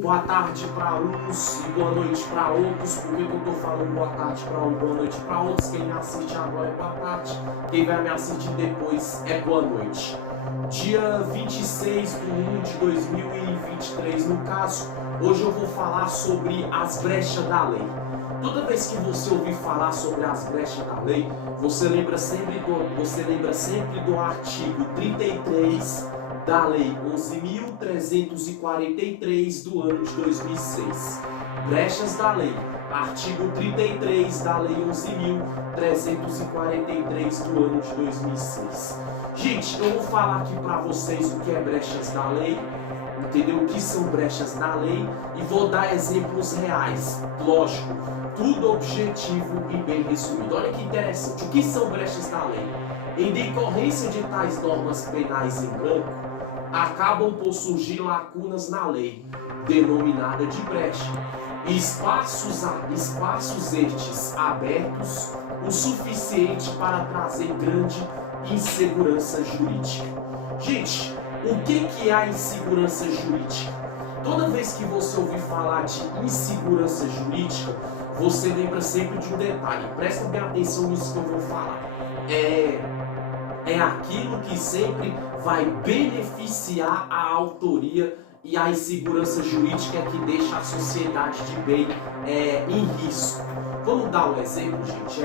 boa tarde para uns e boa noite para outros. Por que eu estou falando boa tarde para um e boa noite para outros? Quem me assiste agora é boa tarde, quem vai me assistir depois é boa noite. Dia 26 de 1 de 2023, no caso, hoje eu vou falar sobre as brechas da lei. Toda vez que você ouvir falar sobre as brechas da lei, você lembra sempre do artigo 33 da Lei 11.343 do ano de 2006. Brechas da lei, artigo 33 da Lei 11.343 do ano de 2006. Gente, eu vou falar aqui para vocês o que é brechas da lei, entendeu? O que são brechas da lei e vou dar exemplos reais, lógico, tudo objetivo e bem resumido. Olha que interessante, o que são brechas da lei? Em decorrência de tais normas penais em branco, acabam por surgir lacunas na lei, denominada de brecha, espaços estes abertos o suficiente para trazer grande insegurança jurídica. Gente, o que é a insegurança jurídica? Toda vez que você ouvir falar de insegurança jurídica, você lembra sempre de um detalhe. Presta bem atenção nisso que eu vou falar. É aquilo que sempre vai beneficiar a autoria, e a insegurança jurídica é que deixa a sociedade de bem em risco. Vamos dar um exemplo, gente.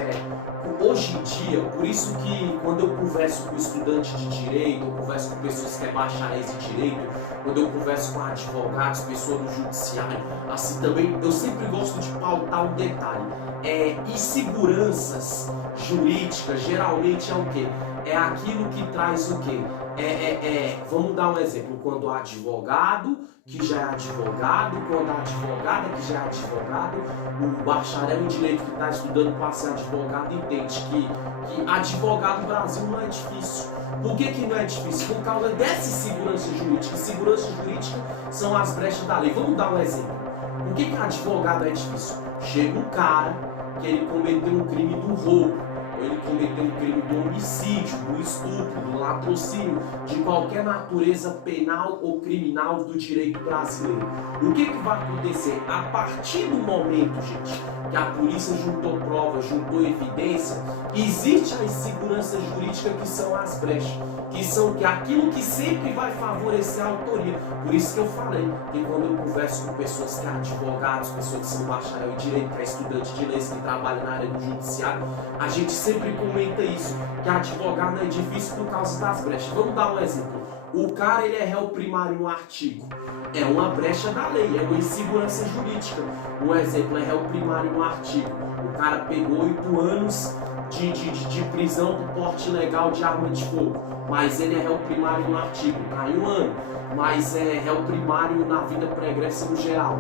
Hoje em dia, por isso que quando eu converso com estudante de direito, eu converso com pessoas que é bacharéis de direito, quando eu converso com advogados, pessoas do judiciário, assim também, eu sempre gosto de pautar um detalhe. Inseguranças jurídicas geralmente é o quê? É aquilo que traz o quê? Vamos dar um exemplo, quando o advogado, que já é advogado, quando a advogada, que já é advogado, o bacharel em direito que está estudando para ser advogado entende que advogado no Brasil não é difícil. Por que não é difícil? Por causa dessa segurança jurídica. Segurança jurídica são as brechas da lei. Vamos dar um exemplo. Por que advogado é difícil? Chega um cara que ele cometeu um crime do roubo, ou ele cometeu um crime do homicídio, do estupro, do latrocínio, de qualquer natureza penal ou criminal do direito brasileiro. O que vai acontecer? A partir do momento, gente, que a polícia juntou prova, juntou evidência, existe a insegurança jurídica, que são as brechas, que são aquilo que sempre vai favorecer a autoria. Por isso que eu falei que quando eu converso com pessoas que são advogados, pessoas que são bacharel em direito, que é estudante de leis, que trabalham na área do judiciário, a gente sempre comenta isso, que advogado é difícil por causa das brechas. Vamos dar um exemplo. O cara, ele é réu primário no artigo. É uma brecha da lei, é uma insegurança jurídica. Um exemplo, é réu primário no artigo. O cara pegou 8 anos de prisão por porte ilegal de arma de fogo, mas ele é réu primário no artigo, cai um ano. Mas é réu primário na vida pregressa no geral,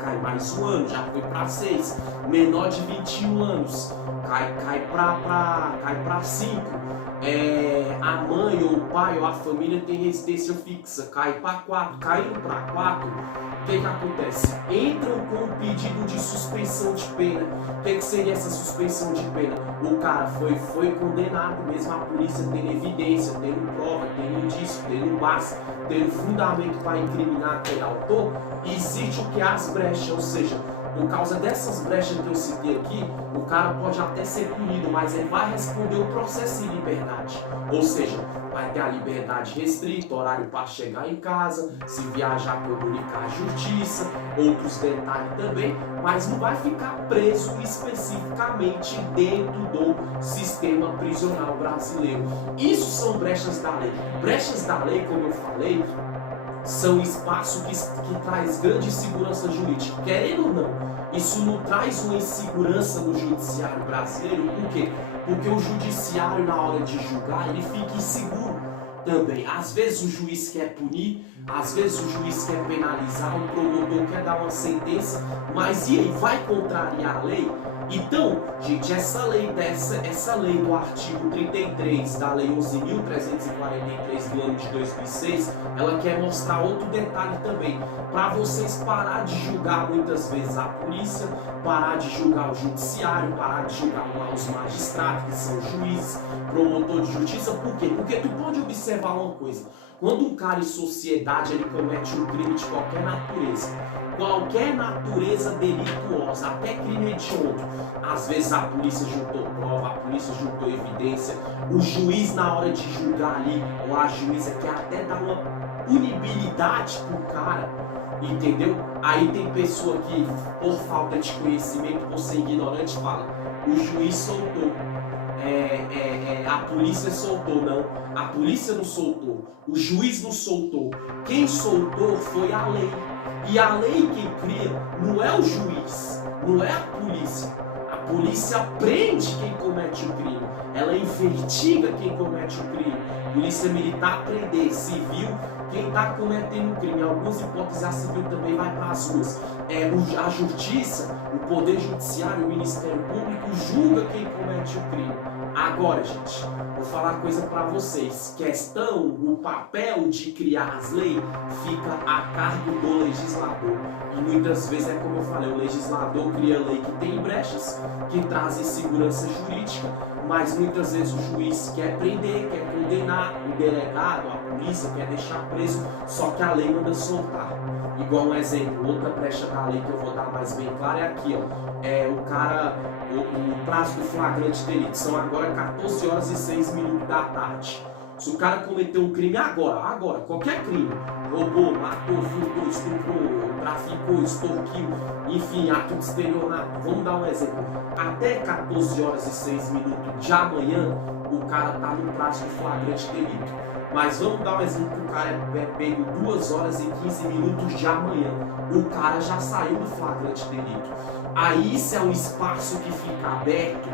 cai mais um ano, já foi para 6. Menor de 21 anos, cai para 5. A mãe ou o pai ou a família tem residência fixa, cai para 4. Caindo para 4, o que acontece? Entram com um pedido de suspensão de pena. O que seria essa suspensão de pena? O cara foi condenado, mesmo a polícia tendo evidência, tendo prova, tendo indício, tendo base, tendo fundamento para incriminar aquele autor, existe o que? As brechas, ou seja, por causa dessas brechas que eu citei aqui, o cara pode até ser punido, mas ele vai responder o processo em liberdade. Ou seja, vai ter a liberdade restrita, horário para chegar em casa, se viajar, comunicar a justiça, outros detalhes também, mas não vai ficar preso especificamente dentro do sistema prisional brasileiro. Isso são brechas da lei. Brechas da lei, como eu falei, são espaços que traz grande segurança jurídica. Querendo ou não, isso não traz uma insegurança no judiciário brasileiro. Por quê? Porque o judiciário, na hora de julgar, ele fica inseguro também. Às vezes o juiz quer punir, às vezes o juiz quer penalizar, o promotor quer dar uma sentença, mas e aí, vai contrariar a lei? Então, gente, essa lei do artigo 33 da Lei 11.343 do ano de 2006, ela quer mostrar outro detalhe também, para vocês parar de julgar muitas vezes a polícia, parar de julgar o judiciário, parar de julgar os magistrados, que são juízes, promotor de justiça. Por quê? Porque tu pode observar uma coisa. Quando um cara em sociedade ele comete um crime de qualquer natureza delituosa, até crime hediondo, às vezes a polícia juntou prova, a polícia juntou evidência, o juiz na hora de julgar ali, ou a juíza quer até dar uma punibilidade pro cara, entendeu? Aí tem pessoa que, por falta de conhecimento, por ser ignorante, fala, o juiz soltou. A polícia soltou, não. A polícia não soltou. O juiz não soltou. Quem soltou foi a lei. E a lei quem cria não é o juiz, não é a polícia. A polícia prende quem comete o crime. Ela investiga quem comete o crime. Polícia militar prender, civil quem está cometendo o crime. Em algumas hipóteses a civil também vai para as ruas. A justiça, o poder judiciário, o Ministério Público julga quem comete o crime. Agora, gente, vou falar uma coisa para vocês. O papel de criar as leis fica a cargo do legislador. E muitas vezes é como eu falei, o legislador cria lei que tem brechas, que trazem segurança jurídica, mas muitas vezes o juiz quer prender, quer condenar, o delegado, a polícia quer deixar preso, só que a lei manda soltar. Igual um exemplo, outra brecha da lei que eu vou dar mais bem claro é aqui, ó. O prazo do flagrante delito são agora 14 horas e 6 minutos da tarde. Se o cara cometeu um crime agora, qualquer crime, roubou, matou, furtou, estuprou, traficou, extorquiu, enfim, ato de estelionato, vamos dar um exemplo, até 14 horas e 6 minutos de amanhã, o cara tá no prazo do flagrante delito. Mas vamos dar um exemplo, o cara é pego 2 horas e 15 minutos de amanhã, o cara já saiu do flagrante delito. Aí isso é um espaço que fica aberto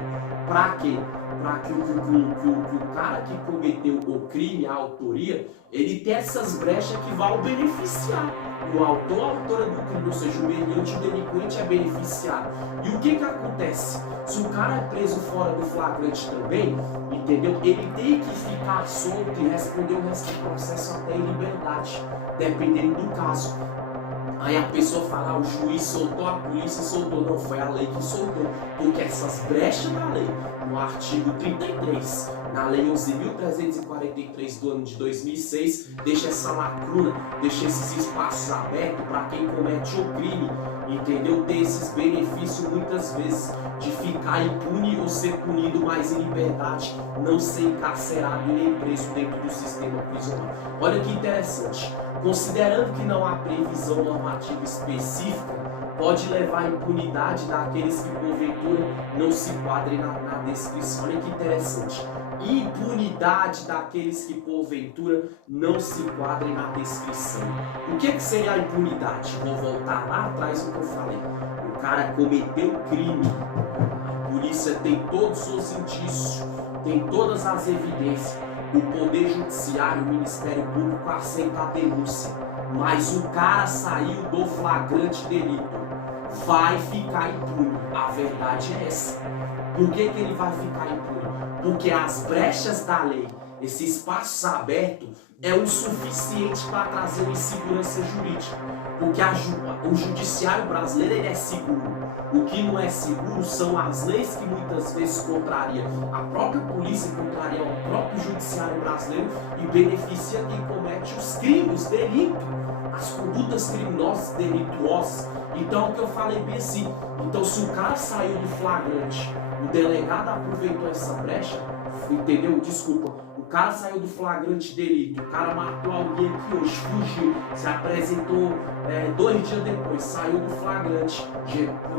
para quê? Para que o cara que cometeu o crime, a autoria, ele tem essas brechas que vão beneficiar o autor, a autora do crime, ou seja, o meliante, o delinquente é beneficiado. E o que acontece? Se o cara é preso fora do flagrante também, entendeu? Ele tem que ficar solto e responder o resto do processo até em liberdade, dependendo do caso. Aí a pessoa fala, o juiz soltou, a polícia soltou. Não, foi a lei que soltou. Porque essas brechas da lei, no artigo 33, na lei 11.343 do ano de 2006, deixa essa lacuna, deixa esses espaços abertos para quem comete o crime, entendeu? Ter esses benefícios muitas vezes de ficar impune ou ser punido, mas em liberdade, não ser encarcerado e nem preso dentro do sistema prisional. Olha que interessante. Considerando que não há previsão normativa específica, pode levar à impunidade daqueles que porventura não se enquadrem na descrição. Olha que interessante. Impunidade daqueles que porventura não se enquadrem na descrição. O que seria a impunidade? Vou voltar lá atrás do que eu falei. O cara cometeu crime, a polícia tem todos os indícios, tem todas as evidências. O Poder Judiciário, o Ministério Público aceita a denúncia, mas o cara saiu do flagrante delito, vai ficar impune. A verdade é essa. Por que ele vai ficar impune? Porque as brechas da lei, esse espaço aberto, é o suficiente para trazer uma insegurança jurídica. Porque o judiciário brasileiro ele é seguro. O que não é seguro são as leis que muitas vezes contrariam a própria polícia, contrariam o próprio judiciário brasileiro e beneficia quem comete os crimes, os delitos, as condutas criminosas, delituosas. Então é o que eu falei bem assim. Então se o cara saiu do flagrante, o delegado aproveitou essa brecha, entendeu? Desculpa. O cara saiu do flagrante delito, o cara matou alguém aqui hoje, fugiu, se apresentou 2 dias depois, saiu do flagrante,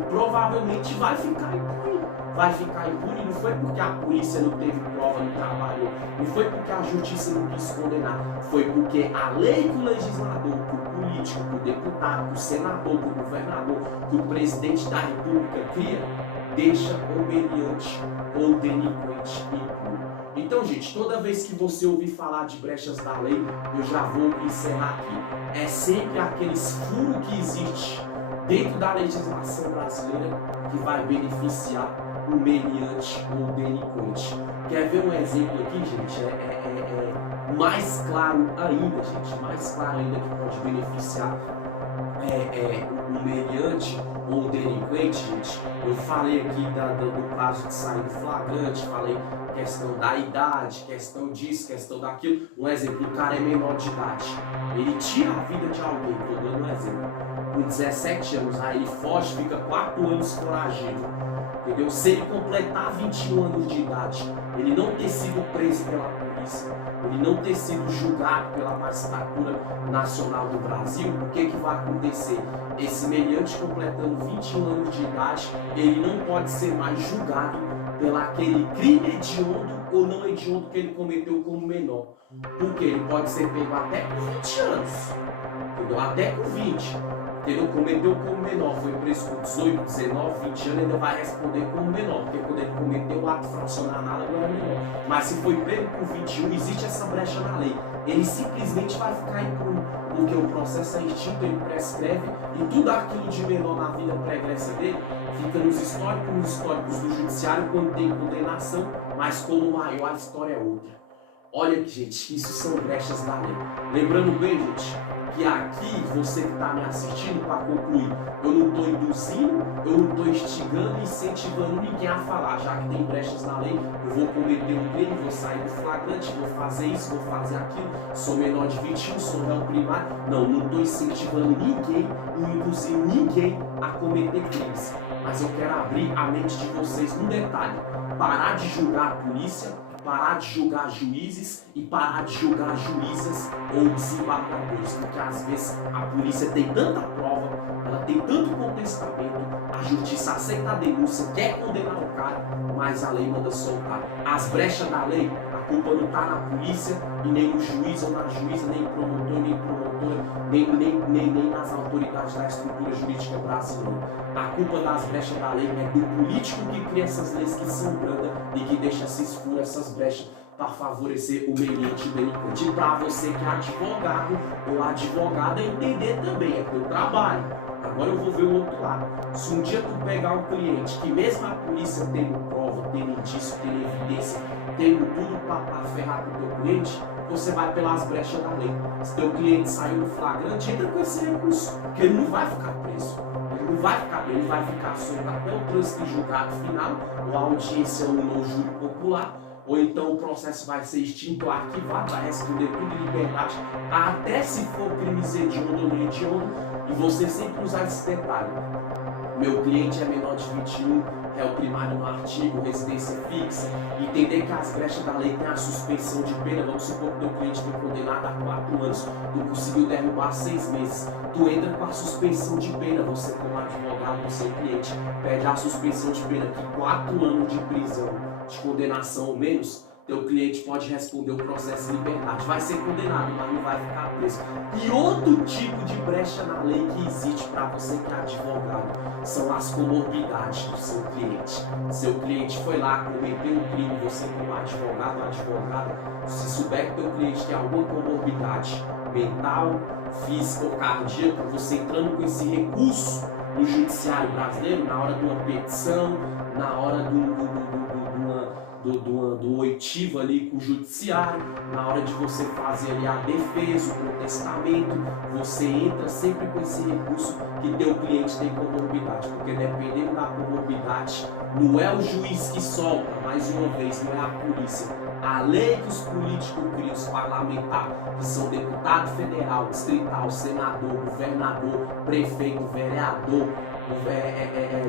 provavelmente vai ficar impune. Vai ficar impune não foi porque a polícia não teve prova, não trabalhou, não foi porque a justiça não quis condenar, foi porque a lei que o legislador, que o político, que o deputado, que o senador, que o governador, que o presidente da república cria, deixa o meliante ou delinquente impune. Então, gente, toda vez que você ouvir falar de brechas da lei, eu já vou encerrar aqui. É sempre aqueles furos que existem dentro da legislação brasileira que vai beneficiar o meliante ou o delinquente. Quer ver um exemplo aqui, gente? Mais claro ainda, gente, mais claro ainda que pode beneficiar o meliante ou delinquente, gente, eu falei aqui do prazo de sair do flagrante, falei questão da idade, questão disso, questão daquilo. Um exemplo, o cara é menor de idade, ele tira a vida de alguém, tô dando um exemplo, com 17 anos, aí ele foge, fica 4 anos foragido, entendeu? Se ele completar 21 anos de idade, ele não ter sido preso pela polícia, ele não ter sido julgado pela Magistratura Nacional do Brasil, o que vai acontecer? Esse meliante completando 21 anos de idade, ele não pode ser mais julgado pelo aquele crime hediondo ou não hediondo que ele cometeu como menor. Porque ele pode ser pego até com 20 anos, entendeu? Até com 20. Entendeu? Cometeu como menor, foi preso com 18, 19, 20 anos, ainda vai responder como menor, porque quando ele cometeu o ato fracionar nada, não é menor. Mas se foi preso com 21, existe essa brecha na lei. Ele simplesmente vai ficar impune, porque o processo é extinto, ele prescreve, e tudo aquilo de menor na vida pregressa dele fica nos históricos do judiciário quando tem condenação, mas como maior a história é outra. Olha aqui, gente, isso são brechas da lei. Lembrando bem, gente, que aqui, você que está me assistindo, para concluir, eu não estou induzindo, eu não estou instigando e incentivando ninguém a falar, já que tem brechas na lei, eu vou cometer um crime, vou sair do flagrante, vou fazer isso, vou fazer aquilo, sou menor de 21, sou réu primário. Não estou incentivando ninguém e induzindo ninguém a cometer crimes. Mas eu quero abrir a mente de vocês num detalhe: parar de julgar a polícia, parar de julgar juízes e parar de julgar juízas ou desembargadores, porque às vezes a polícia tem tanta prova, ela tem tanto contestamento, a justiça aceita a denúncia, quer condenar o cara, mas a lei manda soltar. As brechas da lei, a culpa não está na polícia e nem no juiz ou na juíza, nem promotor, nem promotora, nem nas autoridades da estrutura jurídica brasileira. A culpa das brechas da lei é do político que cria essas leis que são brandas e que deixa se escurar essas brechas para favorecer o meliante delinquente. E para você que é advogado ou advogada entender também, é teu trabalho. Agora eu vou ver o outro lado. Se um dia tu pegar um cliente que mesmo a polícia tendo prova, tendo indício, tendo evidência, tendo tudo para ferrar com o teu cliente, você vai pelas brechas da lei. Se teu cliente saiu do flagrante, entra com esse recurso, porque ele não vai ficar preso. Ele não vai ficar preso, ele vai ficar solto até o trânsito julgado final, ou a audiência ou no júri popular, ou então o processo vai ser extinto, arquivado, vai responder tudo em liberdade, até se for crime hediondo ou não hediondo, e você sempre usar esse detalhe. Meu cliente é menor de 21, é o primário no artigo, residência fixa, entender que as brechas da lei tem a suspensão de pena. Vamos supor que teu cliente foi condenado a 4 anos, tu conseguiu derrubar 6 meses, tu entra com a suspensão de pena, você como advogado do seu cliente pede a suspensão de pena, que 4 anos de prisão, de condenação ou menos, teu cliente pode responder o processo em liberdade, vai ser condenado, mas não vai ficar preso. E outro tipo de brecha na lei que existe para você que é advogado são as comorbidades do seu cliente. Seu cliente foi lá, cometeu um crime, você como advogado ou advogada, se souber que teu cliente tem alguma comorbidade mental, física ou cardíaca, você entrando com esse recurso no judiciário brasileiro, na hora de uma petição, na hora do oitivo ali com o judiciário, na hora de você fazer ali a defesa, o contestamento, você entra sempre com esse recurso que teu cliente tem comorbidade, porque dependendo da comorbidade, não é o juiz que solta, mais uma vez, não é a polícia. A lei que os políticos criam, os parlamentares, que são deputado federal, distrital, senador, governador, prefeito, vereador,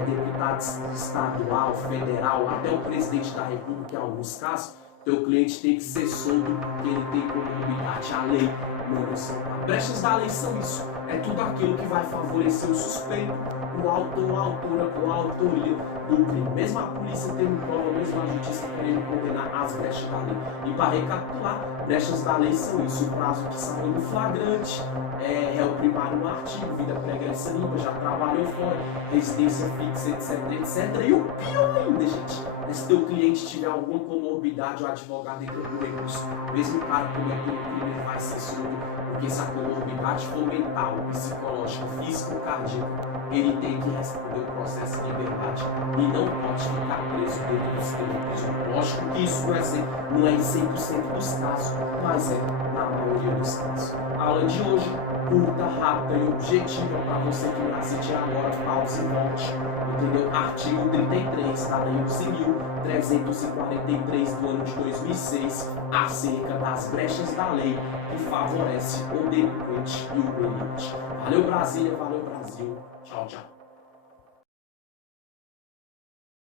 deputado estadual, federal, até o presidente da república, em alguns casos, teu cliente tem que ser solto porque ele tem comorbidade. A lei manda soltar. Brechas da lei são isso. É tudo aquilo que vai favorecer o suspeito, o autor, a autora ou a autoria do crime. Mesmo a polícia tendo prova, mesmo a justiça querendo condenar as brechas da lei. E para recapitular, brechas da lei são isso: o prazo que saiu do flagrante, réu primário no artigo, vida pregressa limpa, já trabalhou fora, residência fixa, etc, etc. E o pior ainda, gente, é se teu cliente tiver alguma comorbidade, o advogado entra com recurso. Mesmo o cara cometendo um crime, ele vai ser solto, porque se a comorbidade for mental, psicológica, física ou cardíaca, ele tem que responder o processo em liberdade e não pode ficar preso dentro do sistema prisional. Lógico que isso não é em 100% dos casos, mas é na maioria dos casos. A aula de hoje curta, rápida e objetiva para você que me assiste agora, pause e volte. Entendeu? Artigo 33 da Lei 11.343 do ano de 2006, acerca das brechas da lei que favorece o delinquente e o beliante. Valeu, Brasília, valeu, Brasil. Tchau, tchau.